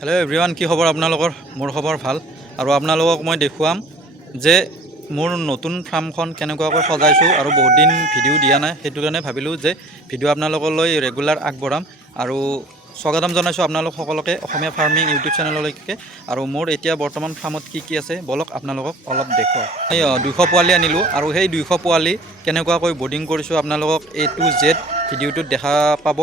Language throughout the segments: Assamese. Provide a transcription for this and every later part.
হেল্ল' এভৰিৱান, কি খবৰ আপোনালোকৰ? মোৰ খবৰ ভাল। আৰু আপোনালোকক মই দেখুৱাম যে মোৰ নতুন ফাৰ্মখন কেনেকুৱাকৈ সজাইছোঁ আৰু বহুত দিন ভিডিঅ' দিয়া নাই, সেইটো কাৰণে ভাবিলোঁ যে ভিডিঅ' আপোনালোকলৈ ৰেগুলাৰ আগবঢ়াম। আৰু স্বাগতম জনাইছোঁ আপোনালোক সকলোকে অসমীয়া ফাৰ্মিং ইউটিউব চেনেললৈকে। আৰু মোৰ এতিয়া বৰ্তমান ফাৰ্মত কি আছে বলক আপোনালোকক অলপ দেখুৱাওঁ। এই 200 পোৱালি আনিলোঁ আৰু সেই 200 পোৱালি কেনেকুৱাকৈ বৰ্ডিং কৰিছোঁ আপোনালোকক A to Z ভিডিঅ'টোত দেখা পাব।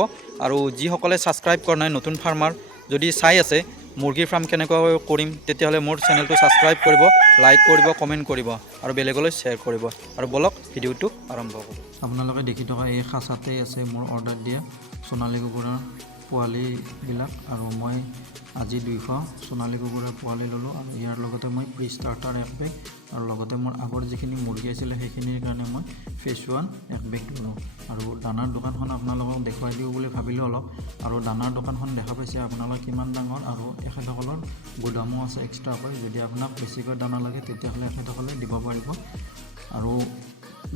আৰু যিসকলে ছাবস্ক্ৰাইব কৰা নাই নতুন ফাৰ্মাৰ যদি চাই আছে মুৰ্গীৰ ফাৰ্ম কেনেকুৱাকৈ কৰিম, তেতিয়াহ'লে মোৰ চেনেলটো ছাবস্ক্ৰাইব কৰিব, লাইক কৰিব, কমেণ্ট কৰিব আৰু বেলেগলৈ শ্বেয়াৰ কৰিব। আৰু বলক ভিডিঅ'টো আৰম্ভ কৰোঁ। আপোনালোকে দেখি থকা এই খাঁচাতেই আছে মোৰ অৰ্ডাৰ দিয়া সোণালী কুকুৰাৰ পোৱালিবিলাক। আৰু মই আজি 200 সোণালী কুকুৰাৰ পোৱালি ল'লোঁ। আৰু ইয়াৰ লগতে মই প্ৰি ষ্টাৰ্টাৰ 1 বেগ আৰু লগতে মোৰ আগৰ যিখিনি মুৰ্গী আছিলে সেইখিনিৰ কাৰণে মই ফেচ 1 1 বেগ ল'লোঁ। আৰু দানাৰ দোকানখন আপোনালোকক দেখুৱাই দিওঁ বুলি ভাবিলোঁ অলপ। আৰু দানাৰ দোকানখন দেখা পাইছে আপোনালোকে কিমান ডাঙৰ, আৰু এখেতসকলৰ গুদামো আছে এক্সট্ৰাকৈ। যদি আপোনাক বেছিকৈ দানা লাগে তেতিয়াহ'লে এখেতসকলে দিব পাৰিব। আৰু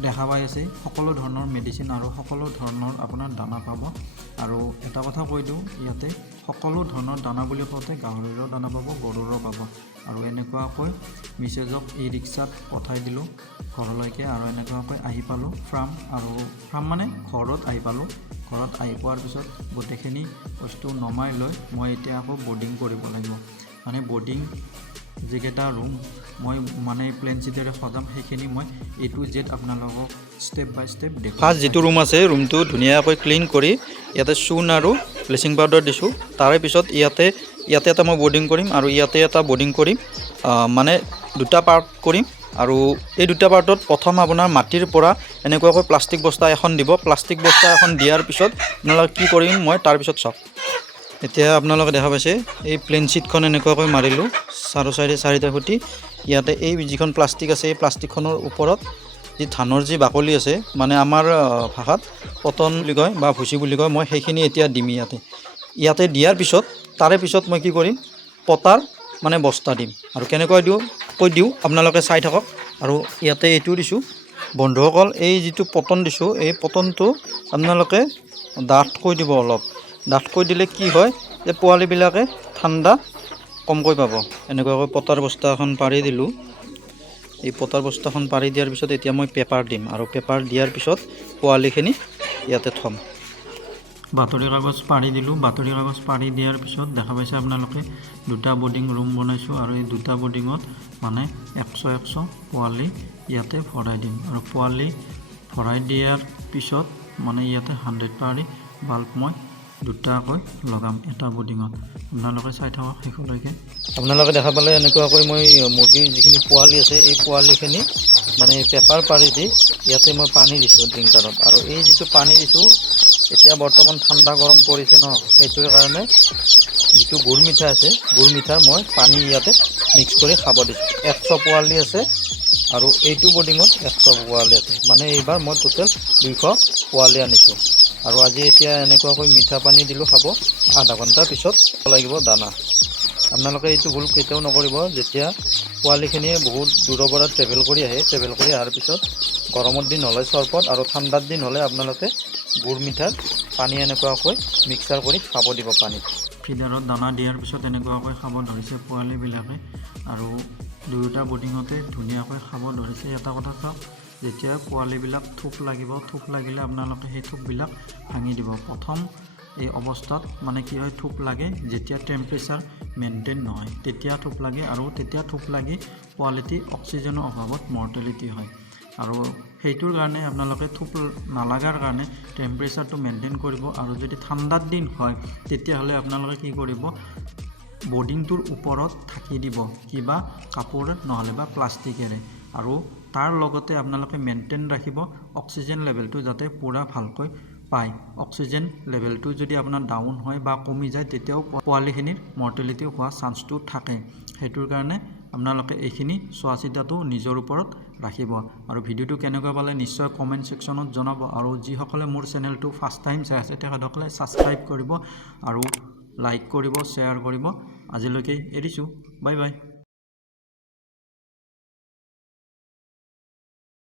দেখা পাই আছে সকলো ধৰণৰ মেডিচিন আৰু সকলো ধৰণৰ আপোনাৰ দানা পাব। আৰু এটা কথা কৈ দিওঁ, ইয়াতে সকলো ধৰণৰ দানা বুলি কওঁতে গাহৰিৰো দানা পাব, গৰুৰো পাব। আৰু এনেকুৱাকৈ মিছেজক ই ৰিক্সাত পঠাই দিলোঁ ঘৰলৈকে। আৰু এনেকুৱাকৈ আহি পালোঁ ফাৰ্ম মানে ঘৰত আহি পালোঁ। ঘৰত আহি পোৱাৰ পিছত গোটেইখিনি বস্তু নমাই লৈ মই এতিয়া আকৌ বৰ্ডিং কৰিব লাগিব। মানে বৰ্ডিং যিকেইটা ৰুম মই মানে প্লেন চিটেৰে সজাম সেইখিনি মই A to Z আপোনালোকক ষ্টেপ বাই ষ্টেপ দেখুৱাম। ফাৰ্ষ্ট যিটো ৰুম আছে ৰুমটো ধুনীয়াকৈ ক্লিন কৰি ইয়াতে চূণ আৰু ব্লিচিং পাউডাৰ দিছোঁ। তাৰে পিছত ইয়াতে এটা মই বৰ্ডিং কৰিম আৰু ইয়াতে এটা বৰ্ডিং কৰিম, মানে দুটা পাৰ্ট কৰিম। আৰু এই দুটা পাৰ্টত প্ৰথম আপোনাৰ মাটিৰ পৰা এনেকুৱাকৈ প্লাষ্টিক বস্তা এখন দিব। প্লাষ্টিক বস্তা এখন দিয়াৰ পিছত আপোনালোকে কি কৰিম মই তাৰপিছত চাওক। এতিয়া আপোনালোকে দেখা পাইছে এই প্লেন শ্বীটখন এনেকুৱাকৈ মাৰিলোঁ চাৰো চাইডে 4টা খুঁটি। ইয়াতে এই যিখন প্লাষ্টিক আছে এই প্লাষ্টিকখনৰ ওপৰত যি ধানৰ যি বাকলি আছে, মানে আমাৰ ভাষাত পতন বুলি কয় বা ভুচি বুলি কয়, মই সেইখিনি এতিয়া দিম ইয়াতে দিয়াৰ পিছত তাৰে পিছত মই কি কৰিম, পটাৰ মানে বস্তা দিম। আৰু কেনেকৈ কৈ দিওঁ আপোনালোকে চাই থাকক। আৰু ইয়াতে এইটো দিছোঁ বন্ধুসকল, এই যিটো পতন দিছোঁ এই পতনটো আপোনালোকে ডাঠকৈ দিব। অলপ ডাঠকৈ দিলে কি হয় যে পোৱালিবিলাকে ঠাণ্ডা কমকৈ পাব। এনেকুৱাকৈ পটাৰ বস্তা এখন পাৰি দিলোঁ। এই পটাৰ বস্তাখন পাৰি দিয়াৰ পিছত এতিয়া মই পেপাৰ দিম। আৰু পেপাৰ দিয়াৰ পিছত পোৱালিখিনি ইয়াতে থ'ম। বাতৰি কাগজ পাৰি দিলোঁ। বাতৰি কাগজ পাৰি দিয়াৰ পিছত দেখা পাইছে আপোনালোকে দুটা বৰ্ডিং ৰুম বনাইছোঁ। আৰু এই দুটা বৰ্ডিঙত মানে 100 পোৱালি ইয়াতে ভৰাই দিম। আৰু পোৱালি ভৰাই দিয়াৰ পিছত মানে ইয়াতে 100 পাৰি বাল্ব মই দুটাকৈ লগাম এটা বৰ্ডিঙত। আপোনালোকে চাই থাকক শেষলৈকে। আপোনালোকে দেখা পালে এনেকুৱাকৈ মই মুৰ্গীৰ যিখিনি পোৱালি আছে এই পোৱালিখিনি মানে পেপাৰ পাৰি দি ইয়াতে মই পানী দিছোঁ ড্ৰিংকাৰত। আৰু এই যিটো পানী দিছোঁ এতিয়া বৰ্তমান ঠাণ্ডা গৰম পৰিছে ন, সেইটোৰ কাৰণে যিটো গুৰ মিঠা আছে গুৰ মিঠা মই পানী ইয়াতে মিক্স কৰি খাব দিছোঁ। 100 পোৱালি আছে আৰু এইটো বৰ্ডিঙত 100 পোৱালি আছে। মানে এইবাৰ মই টোটেল 200 পোৱালি আনিছোঁ। আৰু আজি এতিয়া এনেকুৱাকৈ মিঠা পানী দিলোঁ খাব। আধা ঘণ্টাৰ পিছত লাগিব দানা। আপোনালোকে এইটো ভুল কেতিয়াও নকৰিব। যেতিয়া পোৱালিখিনিয়ে বহুত দূৰৰ পৰা ট্ৰেভেল কৰি আহে, ট্ৰেভেল কৰি অহাৰ পিছত গৰমৰ দিন হ'লে চৰবত আৰু ঠাণ্ডাৰ দিন হ'লে আপোনালোকে গুৰ মিঠাৰ পানী এনেকুৱাকৈ মিক্সাৰ কৰি খাব দিব পানীত। ফিডাৰত দানা দিয়াৰ পিছত এনেকুৱাকৈ খাব ধৰিছে পোৱালিবিলাকে। আৰু দুয়োটা বৰ্ডিঙতে ধুনীয়াকৈ খাব ধৰিছে। এটা কথা চাওক, যেতিয়া পোৱালিবিলাক থোপ লাগিব, থোপ লাগিলে আপোনালোকে সেই থোপবিলাক ভাঙি দিব। প্ৰথম এই অৱস্থাত মানে কি হয়, থোপ লাগে যেতিয়া টেম্পাৰেচাৰ মেইনটেইন নহয় তেতিয়া থোপ লাগে। আৰু তেতিয়া থোপ লাগি পোৱালিটি অক্সিজেনৰ অভাৱত মৰ্টেলিটি হয়। আৰু সেইটোৰ কাৰণে আপোনালোকে থোপ নালাগাৰ কাৰণে টেম্পাৰেচাৰটো মেইনটেইন কৰিব। আৰু যদি ঠাণ্ডাৰ দিন হয় তেতিয়াহ'লে আপোনালোকে কি কৰিব, বৰ্ডিংটোৰ ওপৰত ঢাকি দিব কিবা কাপোৰ নহ'লে বা প্লাষ্টিকেৰে। আৰু তাৰ লগতে আপোনালোকে মেইনটেইন ৰাখিব অক্সিজেন লেভেলটো যাতে পূৰা ভালকৈ পায়। অক্সিজেন লেভেলটো যদি আপোনাৰ ডাউন হয় বা কমি যায় তেতিয়াও পোৱালিখিনিৰ মৰ্টেলিটি হোৱা চান্সটো থাকে। সেইটোৰ কাৰণে আপোনালোকে এইখিনি চোৱা চিতাটো নিজৰ ওপৰত ৰাখিব। আৰু ভিডিঅ'টো কেনেকুৱা পালে নিশ্চয় কমেণ্ট ছেকশ্যনত জনাব। আৰু যিসকলে মোৰ চেনেলটো ফাৰ্ষ্ট টাইম চাই আছে তেখেতসকলে ছাবস্ক্ৰাইব কৰিব আৰু লাইক কৰিব, শ্বেয়াৰ কৰিব। আজিলৈকে এৰিছোঁ, বাই বাই।